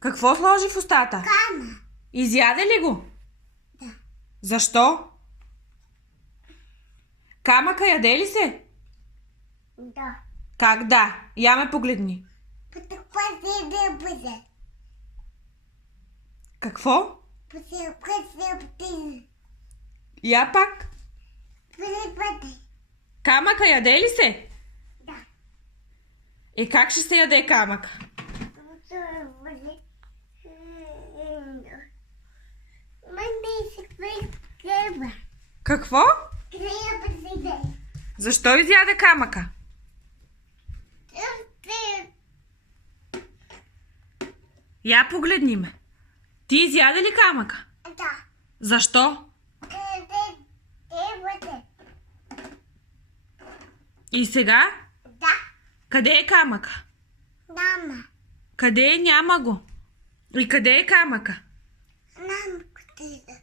Какво сложи в устата? Кама. Изяде ли го? Да. Защо? Камъка яде ли се? Да. Как да? Я ме погледни. Потъква се да бъде. Какво? Потъква се бъде. Я пак. Бъде. Камъка яде ли се? Да. Как ще се яде камък? Бъде. Мънде се креба. Какво? Креба се дай. Защо изяде камъка? Я погледни ме. Ти изяде ли камъка? Да. Защо? Къде бъде? И сега? Да. Къде е камъка? Нама. Къде е? Няма го. И къде е камъка? Нама къде е?